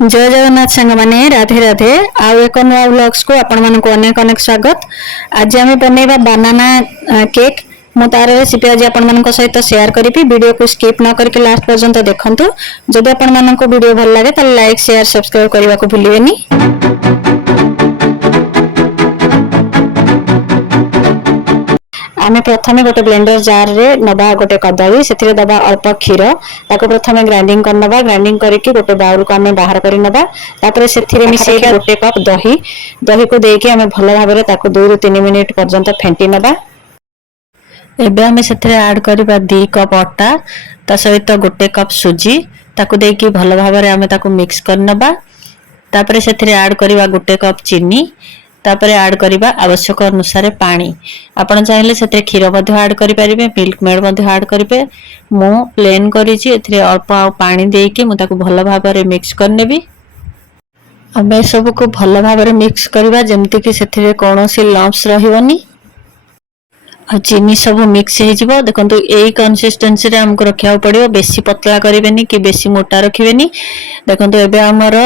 जय जगन्नाथ सांग माने राधे राधे आउ एक नुआ व्लॉग्स को आपण मानक अनेक अनेक स्वागत। आज आम बनैबा बनाना केक मु तार रेसिपी आज आपण मानक सहित शेयर करी वीडियो को स्किप न करके लास्ट पर्यंत देखंतु। जदि आपण मानक वीडियो भल लागे त लाइक शेयर सब्सक्राइब करबा को भूलिबेनी। आमे प्रथमे गोटे ब्लेंडर जार रे नबा गोटे कदली से दबा अल्प क्षीर ताको प्रथमे ग्राइंडिंग कर नबा। ग्राइंडिंग करके गोटे बाउल को आमे बाहर करी नबा। तापर से मिसेई गोटे कप दही दही को देके आमे भल भाबरे ताको 2 ରୁ 3 मिनिट पर्यंत फेंटी नबा। एबे आमे सेथरे ऐड करबा 2 कप आटा ता सहित गोटे कप सुजी ताको देके भल भाबरे आमे ताको मिक्स कर नबा। तापर सेथरे ऐड करबा गोटे कप चीनी तापर ऐड करबा आवश्यक अनुसार पानी। आपण चाहिले सेते क्षीर मध्ये ऐड करि परिबे मिल्क मेड मध्ये ऐड करिबे। मो प्लेन करिछि एथरे अल्प आ पानी देके मु ताको भल भाबरे मिक्स कर नेबी। आमे सब को भल भाबरे मिक्स करबा जेमति कि सेथरे कोनोसी लम्प्स रहिबनी आ चीनी सब मिक्स हो जिवो। देखंतु एई कंसिस्टेंसी रे हमको रखिया पड़ियो, बेसी पतला करिवेनी कि बेसी मोटा रखिवेनी। देखंतु एबे हमर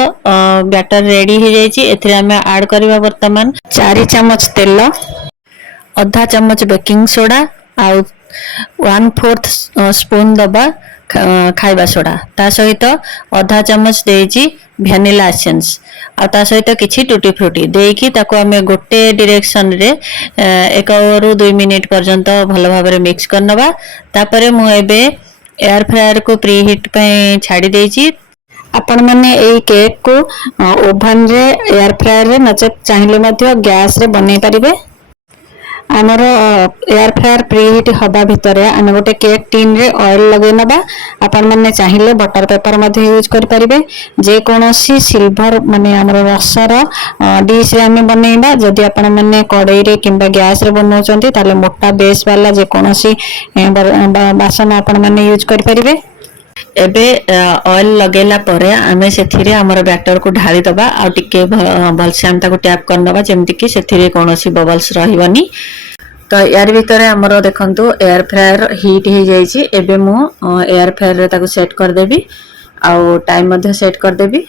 बैटर रेडी हो जाईची। एथरे हमें ऐड करबा वर्तमान 4 चम्मच तेल, आधा चम्मच बेकिंग सोडा आ 1/4 स्पून दबा खाइबा सोडा ता सहित आधा चम्मच देजी वैनिला एसेंस आ ता सहित किछि टूटी फ्रूटी देकी ताको हमें गोटे डायरेक्शन रे 1 ରୁ 2 मिनिट पर्यंत भल भाबरे मिक्स करनबा। तापरे मु एबे एयर फ्रायर को प्री हीट पे छाडी देजी। आपण माने एई केक को ओवन रे एयर फ्रायर रे नचे चाहिले मध्ये गैस रे बनै परिबे। आमर एयर फ्रायर प्री हीट हवा भितर आम गोटे केक टीन रे ऑयल लगे नबा। आपण माने चाहिए बटर पेपर मध्ये यूज कर परिबे। जे कोनोसी सिल्वर माने हमर रसर डिश रे आम बनैबा। जदि आपण माने कड़ाई रे किंबा गैस रे बनौचंती ताले मोटा बेस वाला जे कोनोसी बासन आपण माने यूज कर परिबे। एबे ऑयल लगेला परे आमे सेथिरे हमर बैटर को ढाली दबा आ टिके भलसे हम ताको टैप करनबा जेमति कि सेथिरे कोनोसी बबल्स रहिबनी। तो यार भीतर हमर देखंतु एयर फ्रायर हीट हो जाईची। एबे मु एयर फ्रायर रे ताको सेट कर देबी आ टाइम मध्ये सेट कर देबी।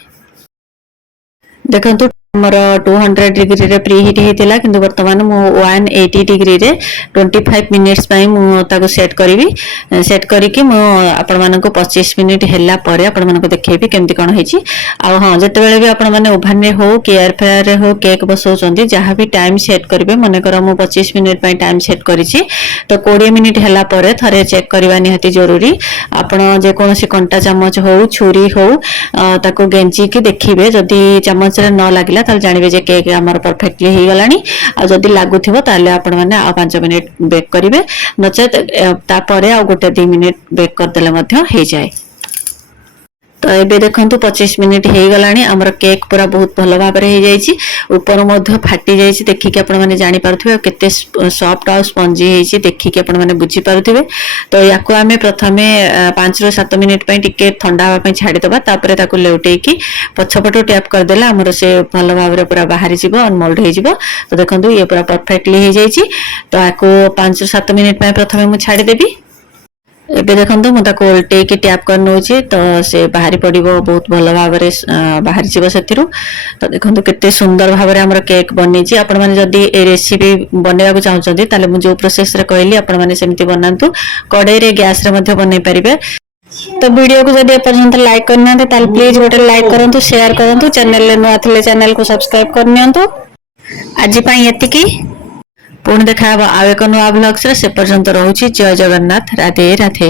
देखंतु हमर 200 डिग्री रे प्री हीट हेतिला किंतु वर्तमान मु 180 डिग्री रे 25 मिनिट्स पई मु ताको सेट करिवि। सेट करी कि मु आपण माने को 25 मिनिट हेला परे आपण माने को देखेबी केमति कोन हेची। आ हां जते बेले भी आपण माने ओवन रे हो कि एयर फ्रायर रे हो केक बसौचंती जहां भी टाइम सेट करिवे मने कर मु 25 मिनिट पई टाइम सेट करिछि तो 20 मिनिट हेला परे थरे चेक करबा निहाती जरूरी। आपण जे कोनोसी कंटा चामच हो छुरी हो ताको गेंजी के देखिबे। जदी चामच रे न लागिला ताल जानिबे जे केक हमर परफेक्टली हे गलानी। आ जदी लागुथिबो ताले आपण माने आ 5 मिनिट बेक करिवे नचे ता परे आ गोटे 2 मिनिट बेक कर देले मध्ये हे जाय। तो एबे देखंतु 25 मिनिट हे गलानी हमर केक पूरा बहुत भलो भाबरे हे जाईची। ऊपर मध्ये फाटी जाईची देखि के आपण माने जानि पारुथिबे केते सॉफ्ट आ स्पंजी हेची देखि के आपण माने बुझी पारुथिबे। तो याको हमें प्रथमे 5 ରୁ 7 मिनिट पई टिके ठंडा होबा पई छाडी दबा। तापरे ताको लेउटेई की पछपटो टैप कर देला हमर से भलो भाबरे पूरा बाहरी जिवो अनमोल्ड हे जिवो। तो देखंतु ये पूरा परफेक्टली हे जाईची। तो याको 5 ରୁ 7 मिनिट पई प्रथमे मु छाडी देबी। एबे देखंतु मु ताको उल्टे की टैप कर नउची तो से बाहरी पड़िबो बहुत भलो भाबरे बाहरी जिवो सेतिरु। तो देखंतु केते सुंदर भाबरे हमर केक बनिची। आपण माने जदी ए रेसिपी बनेबा को चाहउचंती ताले मु जो प्रोसेस रे कहली आपण माने सेमति बनांतु। कड़ाई रे गैस रे मध्ये बनै परिबे। तो वीडियो को जदी पर्यंत लाइक करना ताले प्लीज गोटे लाइक करंतु शेयर करंतु। चैनल ले नुआ थिले चैनल को सब्सक्राइब करनियंतु। आज पई एतिकी पुणी देखा आउ एक नुआ ब्लॉग्स रे से पर्यंत रहउची। जय जगन्नाथ राधे राधे।